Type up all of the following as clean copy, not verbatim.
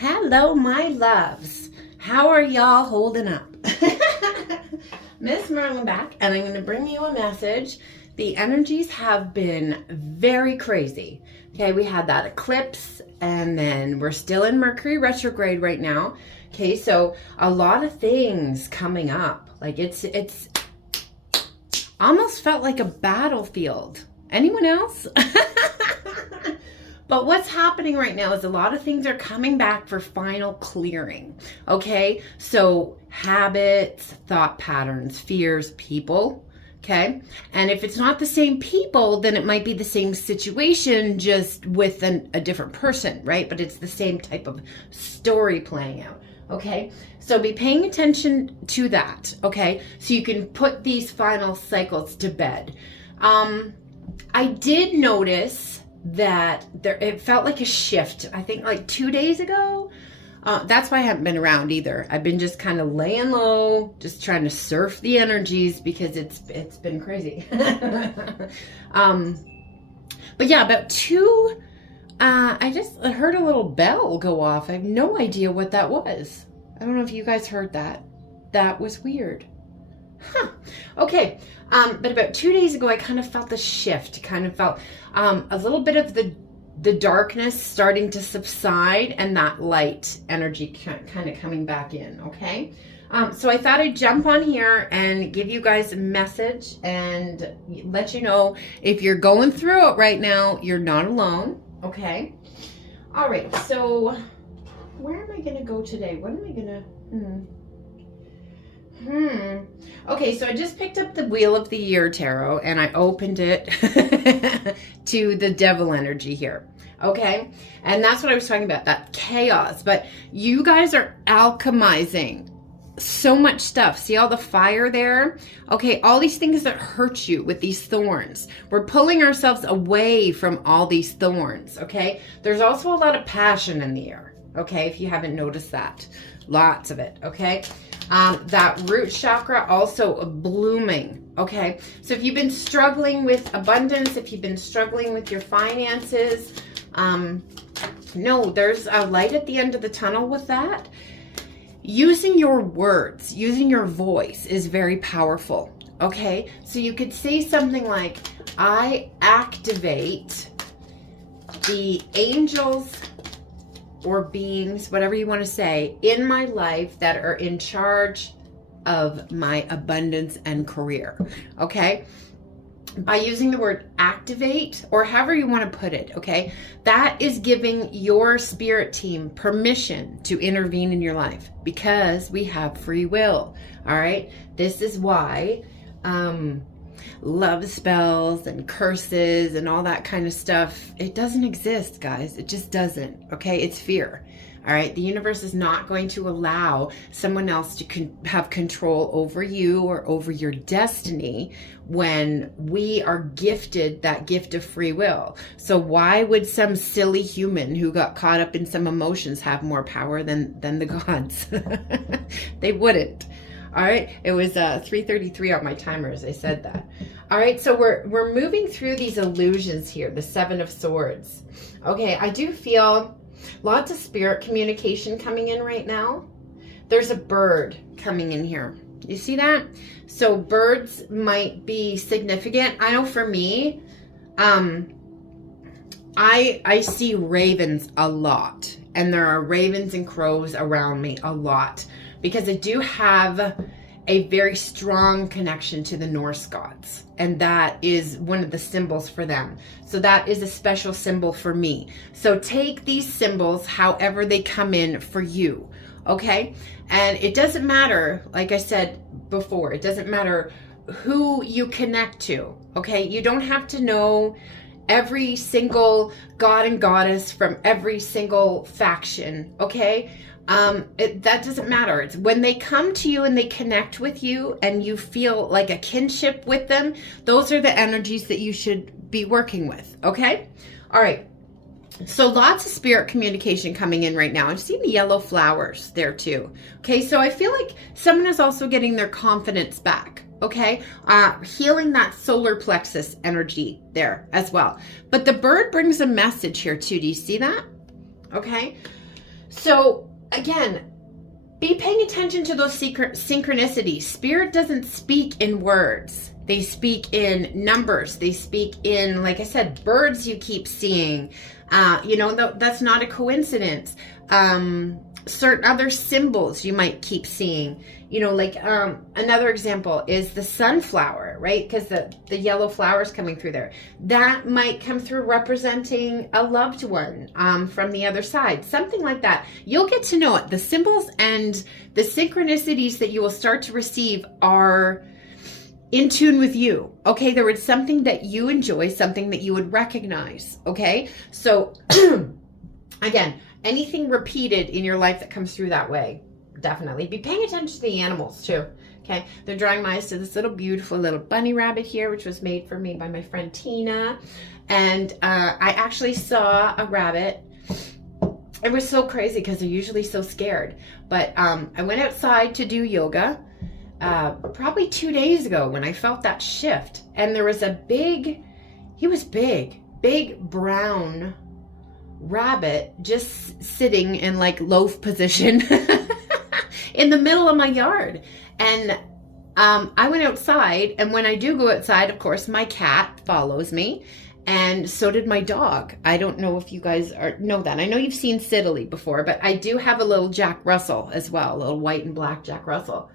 Hello, my loves. How are y'all holding up? MsMerlin back, and I'm going to bring you a message. The energies have been very crazy. Okay, we had that eclipse, and then we're still in Mercury retrograde right now. Okay, so a lot of things coming up. Like it's almost felt like a battlefield. Anyone else? But what's happening right now is a lot of things are coming back for final clearing, okay? So habits, thought patterns, fears, people, okay? And if it's not the same people, then it might be the same situation, just with a different person, right? But it's the same type of story playing out, okay? So be paying attention to that, okay? So you can put these final cycles to bed. I did notice that it felt like a shift. I think like 2 days ago. That's why I haven't been around either. I've been just kind of laying low, just trying to surf the energies because it's been crazy. But yeah, about I just heard a little bell go off. I have no idea what that was. I don't know if you guys heard that. That was weird. Huh. Okay. But about 2 days ago, I kind of felt the shift. Kind of felt a little bit of the darkness starting to subside and that light energy kind of coming back in. Okay. So I thought I'd jump on here and give you guys a message and let you know if you're going through it right now, you're not alone. Okay. All right. So where am I going to go today? What am I going to... Okay, so I just picked up the Wheel of the Year Tarot and I opened it to the devil energy here. Okay, and that's what I was talking about, that chaos. But you guys are alchemizing so much stuff. See all the fire there? Okay, all these things that hurt you with these thorns. We're pulling ourselves away from all these thorns. Okay, there's also a lot of passion in the air. Okay, if you haven't noticed that, lots of it. Okay. That root chakra also blooming, okay? So if you've been struggling with abundance, if you've been struggling with your finances, no, there's a light at the end of the tunnel with that. Using your words, using your voice is very powerful, okay? So you could say something like, I activate the angels or beings, whatever you want to say, in my life that are in charge of my abundance and career, okay? By using the word activate, or however you want to put it, okay? That is giving your spirit team permission to intervene in your life because we have free will, all right? This is why love spells and curses and all that kind of stuff, it doesn't exist, guys. It just doesn't, okay? It's fear, all right? The universe is not going to allow someone else to have control over you or over your destiny when we are gifted that gift of free will. So why would some silly human who got caught up in some emotions have more power than the gods? They wouldn't. All right, it was 3:33 on my timer as I said that. All right, so we're moving through these illusions here, the Seven of Swords. Okay, I do feel lots of spirit communication coming in right now. There's a bird coming in here. You see that? So birds might be significant. I know for me, I see ravens a lot, and there are ravens and crows around me a lot, because I do have a very strong connection to the Norse gods, and that is one of the symbols for them. So that is a special symbol for me. So take these symbols however they come in for you, okay? And it doesn't matter, like I said before, it doesn't matter who you connect to, okay? You don't have to know every single god and goddess from every single faction, okay? That doesn't matter. It's when they come to you and they connect with you and you feel like a kinship with them, those are the energies that you should be working with, okay? All right. So lots of spirit communication coming in right now. I'm seeing the yellow flowers there too. Okay, so I feel like someone is also getting their confidence back. Okay, healing that solar plexus energy there as well. But the bird brings a message here too. Do you see that? Okay. So again, be paying attention to those synchronicities. Spirit doesn't speak in words. They speak in numbers. They speak in, like I said, birds you keep seeing. That's not a coincidence. Certain other symbols you might keep seeing. Another example is the sunflower, right? Because the yellow flowers coming through there. That might come through representing a loved one from the other side. Something like that. You'll get to know it. The symbols and the synchronicities that you will start to receive are in tune with you. Okay, there is something that you enjoy, something that you would recognize. Okay, so again, anything repeated in your life that comes through that way, definitely be paying attention to the animals too. Okay, they're drawing my eyes to this little beautiful little bunny rabbit here, which was made for me by my friend Tina. And I actually saw a rabbit. It was so crazy because they're usually so scared. But I went outside to do yoga probably 2 days ago when I felt that shift. And there was he was big brown rabbit just sitting in like loaf position in the middle of my yard. And I went outside, and when I do go outside, of course, my cat follows me, and so did my dog. I don't know if you guys know that. I know you've seen Siddeley before, but I do have a little Jack Russell as well, a little white and black Jack Russell.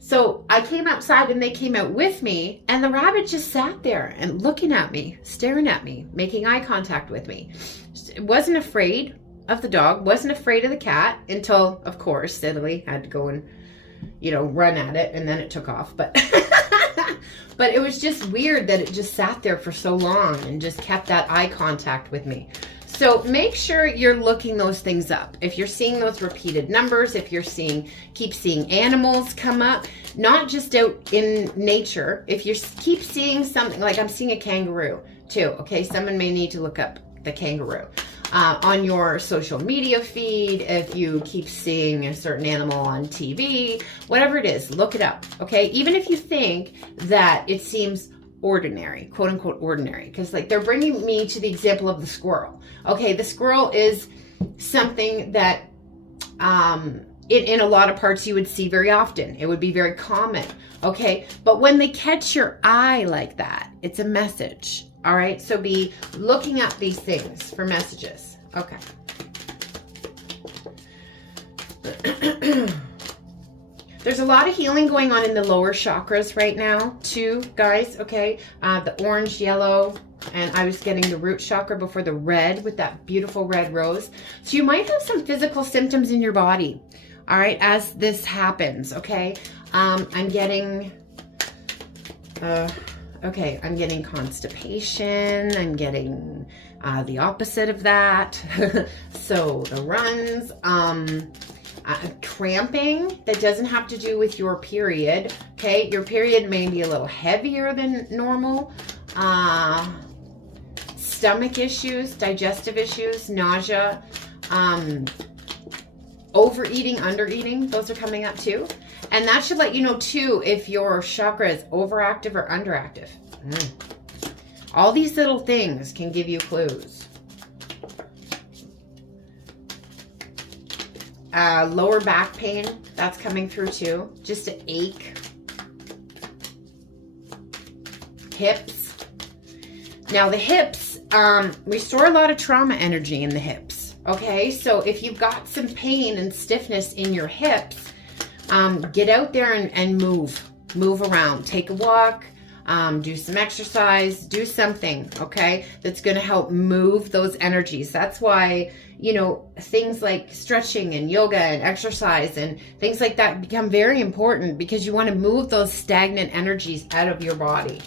So I came outside and they came out with me, and the rabbit just sat there and looking at me, staring at me, making eye contact with me. Wasn't afraid of the dog, wasn't afraid of the cat until, of course, Siddeley had to go and, run at it, and then it took off. But but it was just weird that it just sat there for so long and just kept that eye contact with me. So make sure you're looking those things up. If you're seeing those repeated numbers, if you're keep seeing animals come up, not just out in nature. If you keep seeing something, like I'm seeing a kangaroo too. Okay, someone may need to look up the kangaroo. On your social media feed, if you keep seeing a certain animal on TV, whatever it is, look it up. Okay, even if you think that it seems ordinary, quote unquote ordinary, because like they're bringing me to the example of the squirrel. Okay, the squirrel is something that in a lot of parts you would see very often. It would be very common. Okay, but when they catch your eye like that, it's a message. All right, so be looking at these things for messages. Okay. There's a lot of healing going on in the lower chakras right now too, guys, okay? The orange, yellow, and I was getting the root chakra before the red with that beautiful red rose. So you might have some physical symptoms in your body, all right, as this happens, okay? I'm getting... I'm getting constipation. I'm getting the opposite of that. So the runs, cramping that doesn't have to do with your period. Okay, your period may be a little heavier than normal. Stomach issues, digestive issues, nausea, overeating, undereating. Those are coming up too. And that should let you know too if your chakra is overactive or underactive. All these little things can give you clues. Lower back pain, that's coming through too. Just an ache. Hips. Now the hips, we store a lot of trauma energy in the hips. Okay, so if you've got some pain and stiffness in your hips, get out there and move around, take a walk, do some exercise, do something, okay, that's going to help move those energies. That's why, things like stretching and yoga and exercise and things like that become very important, because you want to move those stagnant energies out of your body.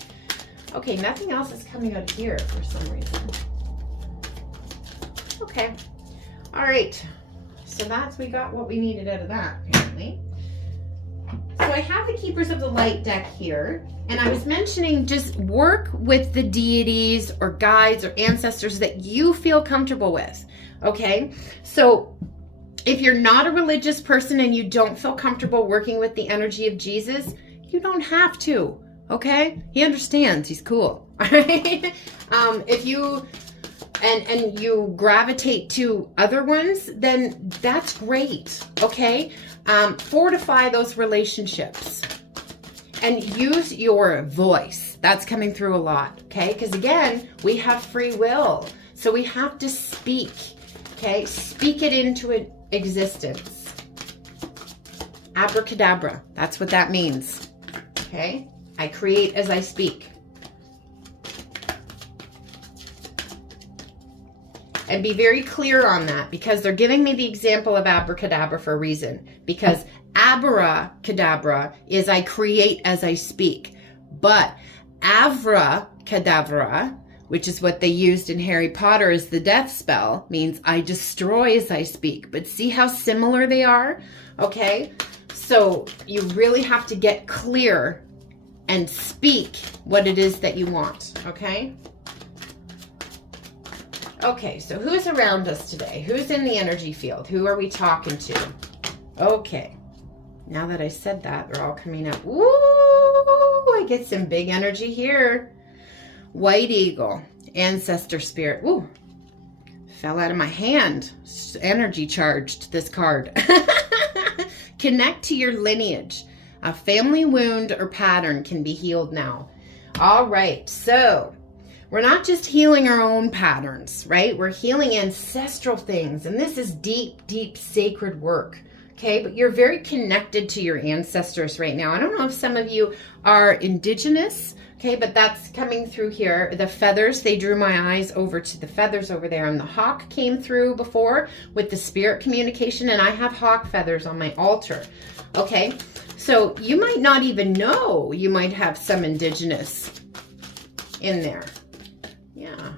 Okay, nothing else is coming out of here for some reason. Okay, all right, so we got what we needed out of that, apparently. So I have the Keepers of the Light deck here, and I was mentioning just work with the deities or guides or ancestors that you feel comfortable with, okay? So if you're not a religious person and you don't feel comfortable working with the energy of Jesus, you don't have to, okay? He understands. He's cool, all right? If you and you gravitate to other ones, then that's great, okay? Fortify those relationships and use your voice. That's coming through a lot, okay? Because again, we have free will, so we have to speak, okay? Speak it into existence. Abracadabra, that's what that means, okay? I create as I speak. And be very clear on that, because they're giving me the example of abracadabra for a reason. Because abracadabra is I create as I speak. But avracadabra, which is what they used in Harry Potter as the death spell, means I destroy as I speak. But see how similar they are? Okay? So you really have to get clear and speak what it is that you want. Okay? Okay, so who's around us today? Who's in the energy field? Who are we talking to? Okay, now that I said that, they're all coming up. Ooh, I get some big energy here. White eagle, ancestor spirit. Ooh, fell out of my hand. Energy charged, this card. Connect to your lineage. A family wound or pattern can be healed now. All right, so we're not just healing our own patterns, right? We're healing ancestral things. And this is deep, deep sacred work. Okay, but you're very connected to your ancestors right now. I don't know if some of you are indigenous, okay, but that's coming through here. The feathers, they drew my eyes over to the feathers over there. And the hawk came through before with the spirit communication. And I have hawk feathers on my altar. Okay, so you might not even know you might have some indigenous in there. Yeah.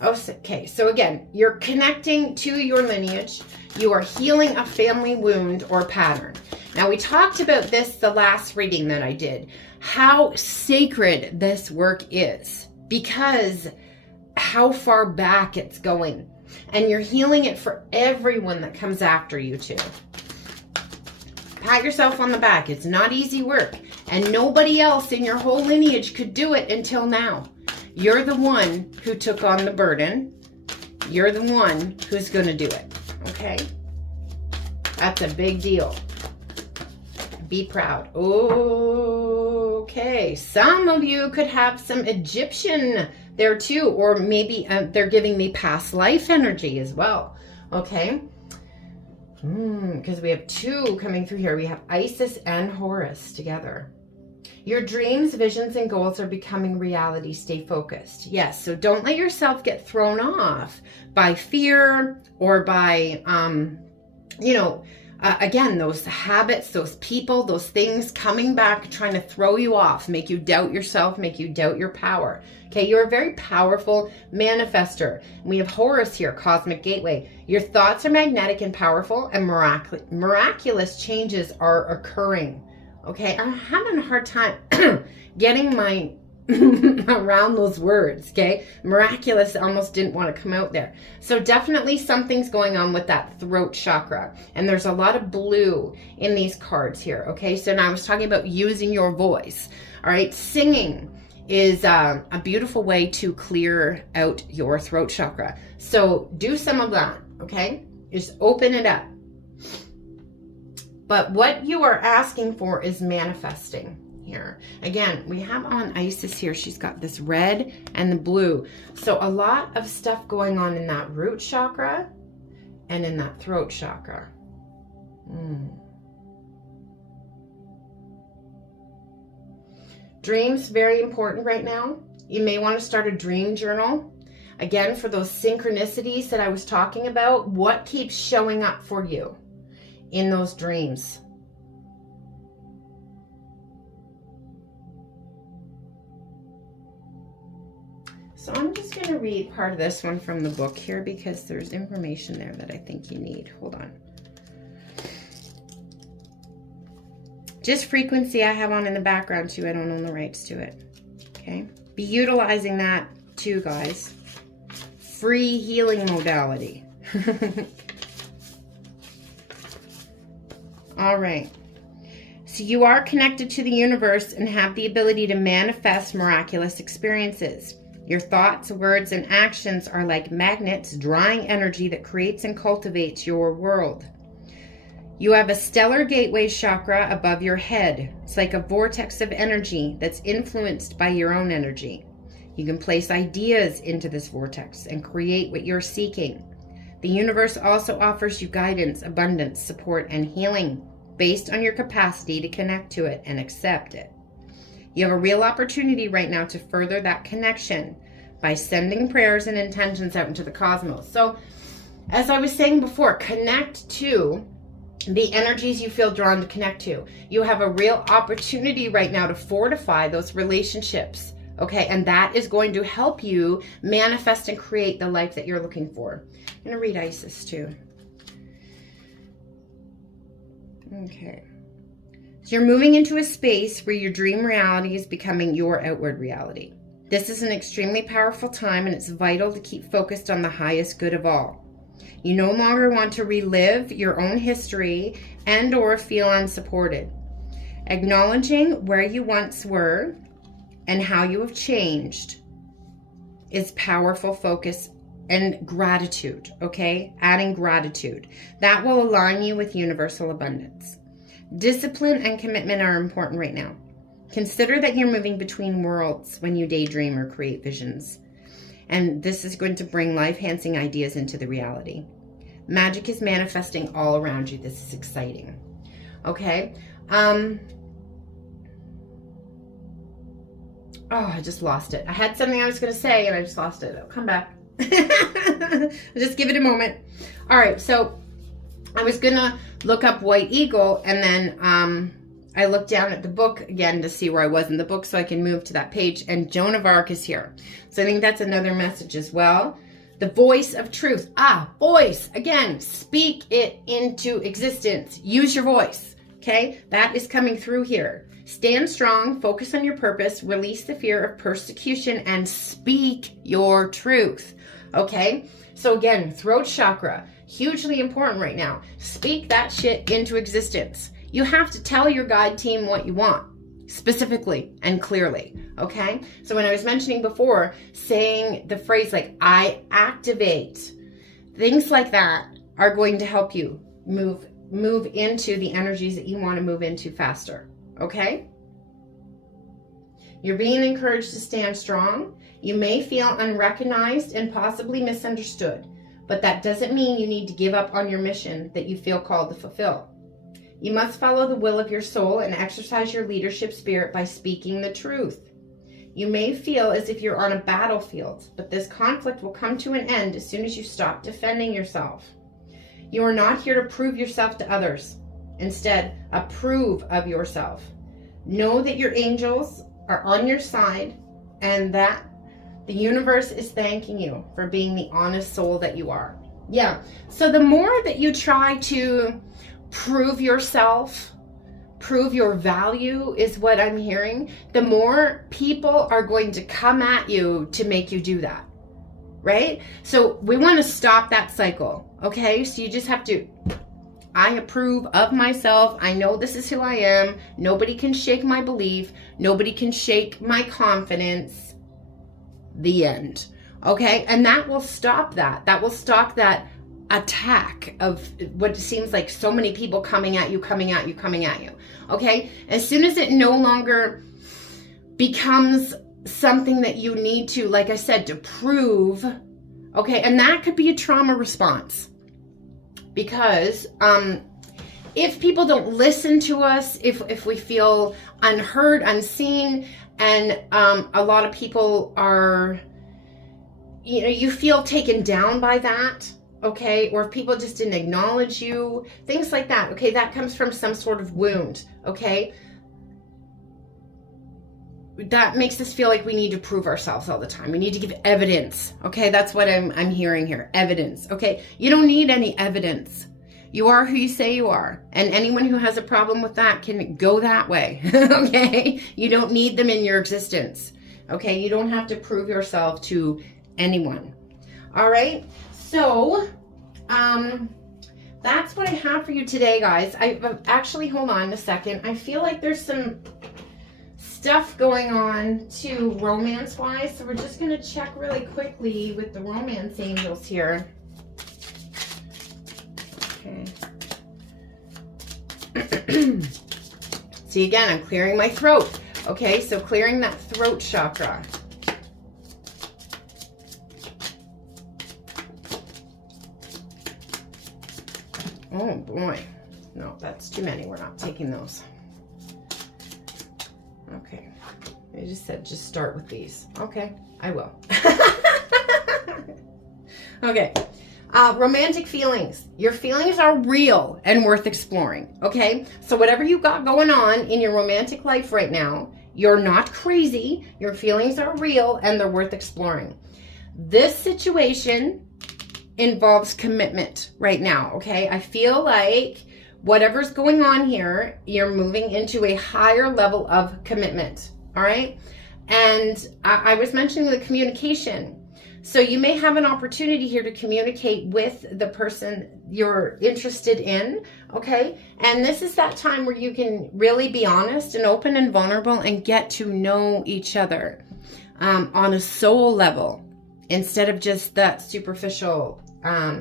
Okay, so again, you're connecting to your lineage. You are healing a family wound or pattern. Now, we talked about this the last reading that I did, how sacred this work is, because how far back it's going. And you're healing it for everyone that comes after you too. Pat yourself on the back. It's not easy work. And nobody else in your whole lineage could do it until now. You're the one who took on the burden. You're the one who's going to do it. Okay? That's a big deal. Be proud. Okay. Some of you could have some Egyptian there too. Or maybe they're giving me past life energy as well. Okay? Because we have two coming through here. We have Isis and Horus together. Your dreams, visions, and goals are becoming reality. Stay focused. Yes, so don't let yourself get thrown off by fear or by, again, those habits, those people, those things coming back, trying to throw you off, make you doubt yourself, make you doubt your power. Okay, you're a very powerful manifester. We have Horus here, cosmic gateway. Your thoughts are magnetic and powerful, and miraculous changes are occurring. Okay, I'm having a hard time getting my around those words, okay? Miraculous almost didn't want to come out there. So definitely something's going on with that throat chakra. And there's a lot of blue in these cards here, okay? So now I was talking about using your voice, all right? Singing is a beautiful way to clear out your throat chakra. So do some of that, okay? Just open it up. But what you are asking for is manifesting here. Again, we have on Isis here. She's got this red and the blue. So a lot of stuff going on in that root chakra and in that throat chakra. Dreams, very important right now. You may want to start a dream journal. Again, for those synchronicities that I was talking about, what keeps showing up for you in those dreams? So I'm just going to read part of this one from the book here because there's information there that I think you need. Hold on. Just frequency I have on in the background too. I don't own the rights to it. Okay. Be utilizing that too, guys. Free healing modality. All right. So you are connected to the universe and have the ability to manifest miraculous experiences. Your thoughts, words, and actions are like magnets drawing energy that creates and cultivates your world. You have a stellar gateway chakra above your head. It's like a vortex of energy that's influenced by your own energy. You can place ideas into this vortex and create what you're seeking. The universe also offers you guidance, abundance, support, and healing based on your capacity to connect to it and accept it. You have a real opportunity right now to further that connection by sending prayers and intentions out into the cosmos. So, as I was saying before, connect to the energies you feel drawn to connect to. You have a real opportunity right now to fortify those relationships, okay? And that is going to help you manifest and create the life that you're looking for. I'm going to read Isis too. Okay. So you're moving into a space where your dream reality is becoming your outward reality. This is an extremely powerful time, and it's vital to keep focused on the highest good of all. You no longer want to relive your own history and or feel unsupported. Acknowledging where you once were and how you have changed is powerful focus and gratitude, okay? Adding gratitude. That will align you with universal abundance. Discipline and commitment are important right now. Consider that you're moving between worlds when you daydream or create visions. And this is going to bring life-enhancing ideas into the reality. Magic is manifesting all around you. This is exciting. Okay? Oh, I just lost it. I had something I was going to say and I just lost it. I'll come back. Just give it a moment. All right, so I was going to look up White Eagle, and then I looked down at the book again to see where I was in the book so I can move to that page, and Joan of Arc is here. So I think that's another message as well. The voice of truth. Voice. Again, speak it into existence. Use your voice, okay? That is coming through here. Stand strong, focus on your purpose, release the fear of persecution, and speak your truth, okay? So again, throat chakra, hugely important right now. Speak that shit into existence. You have to tell your guide team what you want, specifically and clearly, okay? So when I was mentioning before, saying the phrase like, I activate, things like that are going to help you move into the energies that you want to move into faster, okay? You're being encouraged to stand strong. You may feel unrecognized and possibly misunderstood, but that doesn't mean you need to give up on your mission that you feel called to fulfill. You must follow the will of your soul and exercise your leadership spirit by speaking the truth. You may feel as if you're on a battlefield, but this conflict will come to an end as soon as you stop defending yourself. You are not here to prove yourself to others. Instead, approve of yourself. Know that your angels are on your side and that the universe is thanking you for being the honest soul that you are. Yeah, so the more that you try to prove yourself, prove your value is what I'm hearing, the more people are going to come at you to make you do that, right? So we want to stop that cycle, okay? So you just have to, I approve of myself. I know this is who I am. Nobody can shake my belief. Nobody can shake my confidence. The end, okay? And that will stop that. That will stop that attack of what seems like so many people coming at you, okay? As soon as it no longer becomes something that you need to, like I said, to prove, okay? And that could be a trauma response, because if people don't listen to us, if we feel unheard, unseen, and a lot of people are, you feel taken down by that, okay? Or if people just didn't acknowledge you, things like that, okay? That comes from some sort of wound, okay? That makes us feel like we need to prove ourselves all the time. We need to give evidence, okay? That's what I'm hearing here, evidence, okay? You don't need any evidence. You are who you say you are. And anyone who has a problem with that can go that way, okay? You don't need them in your existence, okay? You don't have to prove yourself to anyone, all right? So, that's what I have for you today, guys. Actually, hold on a second. I feel like there's some stuff going on too, romance-wise. So we're just going to check really quickly with the romance angels here. Okay. See, again, I'm clearing my throat. Okay, so clearing that throat chakra. Oh boy. No, that's too many. We're not taking those. Okay. I just said just start with these. Okay, I will. Okay. Romantic feelings. Your feelings are real and worth exploring, okay? So whatever you got going on in your romantic life right now, you're not crazy. Your feelings are real and they're worth exploring. This situation involves commitment right now, okay? I feel like whatever's going on here, you're moving into a higher level of commitment, all right? And I was mentioning the communication. So you may have an opportunity here to communicate with the person you're interested in, okay? And this is that time where you can really be honest and open and vulnerable and get to know each other on a soul level instead of just that superficial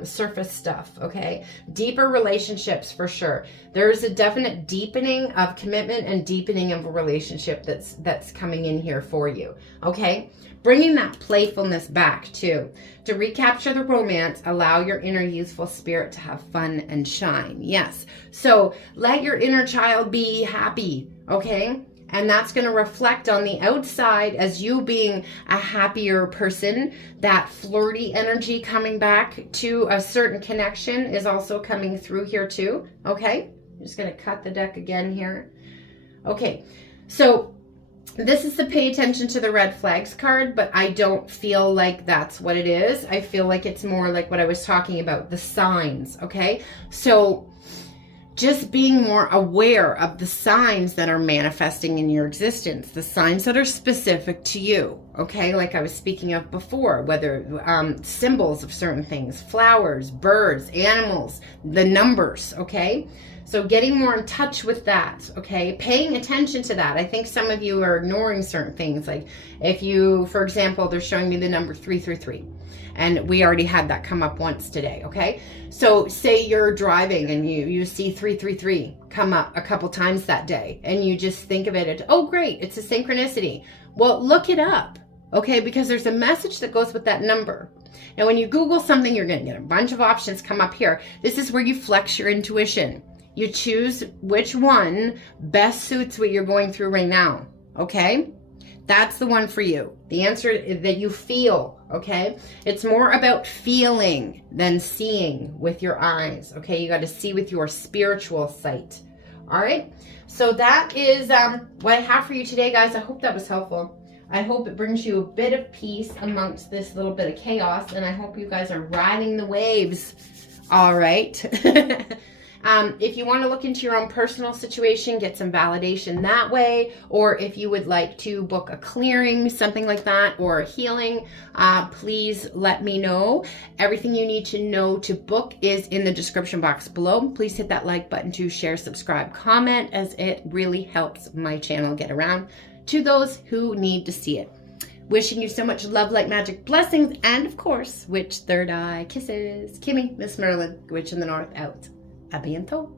surface stuff, okay? Deeper relationships for sure. There's a definite deepening of commitment and deepening of a relationship that's coming in here for you, okay? Bringing that playfulness back too. To recapture the romance, allow your inner youthful spirit to have fun and shine. Yes. So let your inner child be happy, okay? And that's going to reflect on the outside as you being a happier person. That flirty energy coming back to a certain connection is also coming through here too, okay? I'm just going to cut the deck again here. Okay, so this is the pay attention to the red flags card, but I don't feel like that's what it is. I feel like it's more like what I was talking about, the signs, okay? So just being more aware of the signs that are manifesting in your existence, the signs that are specific to you, okay? Like I was speaking of before, whether symbols of certain things, flowers, birds, animals, the numbers, okay? So getting more in touch with that, okay? Paying attention to that. I think some of you are ignoring certain things. Like if you, for example, they're showing me the number 333. And we already had that come up once today, okay? So say you're driving and you see 333 come up a couple times that day. And you just think of it as, oh great, it's a synchronicity. Well, look it up, okay? Because there's a message that goes with that number. Now when you Google something, you're gonna get a bunch of options come up here. This is where you flex your intuition. You choose which one best suits what you're going through right now, okay? That's the one for you. The answer that you feel, okay? It's more about feeling than seeing with your eyes, okay? You got to see with your spiritual sight, all right? So that is what I have for you today, guys. I hope that was helpful. I hope it brings you a bit of peace amongst this little bit of chaos, and I hope you guys are riding the waves, all right? If you want to look into your own personal situation, get some validation that way, or if you would like to book a clearing, something like that, or a healing, please let me know. Everything you need to know to book is in the description box below. Please hit that like button to share, subscribe, comment, as it really helps my channel get around to those who need to see it. Wishing you so much love, light, magic, blessings, and of course, witch third eye kisses. Kimmy, MsMerlin, Witch in the North, out. A bientôt.